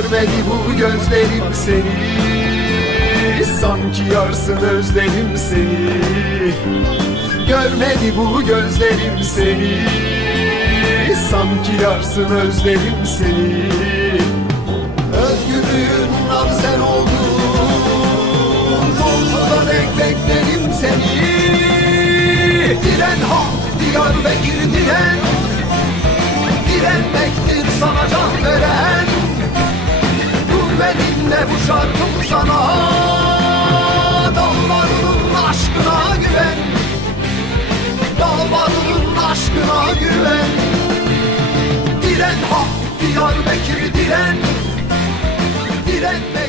Görmedi bu gözlerim seni, sanki yarsın özledim seni. Görmedi bu gözlerim seni, sanki yarsın özledim seni. Özgürlüğün adı sen oldun, sonsuza dek beklerim seni. Diren halk Diyarbakır diren, direnmektir sana can veren. Gurbetinle bu şarkım sana, dağlarının aşkına güven, dağlarının aşkına güven. Diren halk Diyarbakır diren, direnme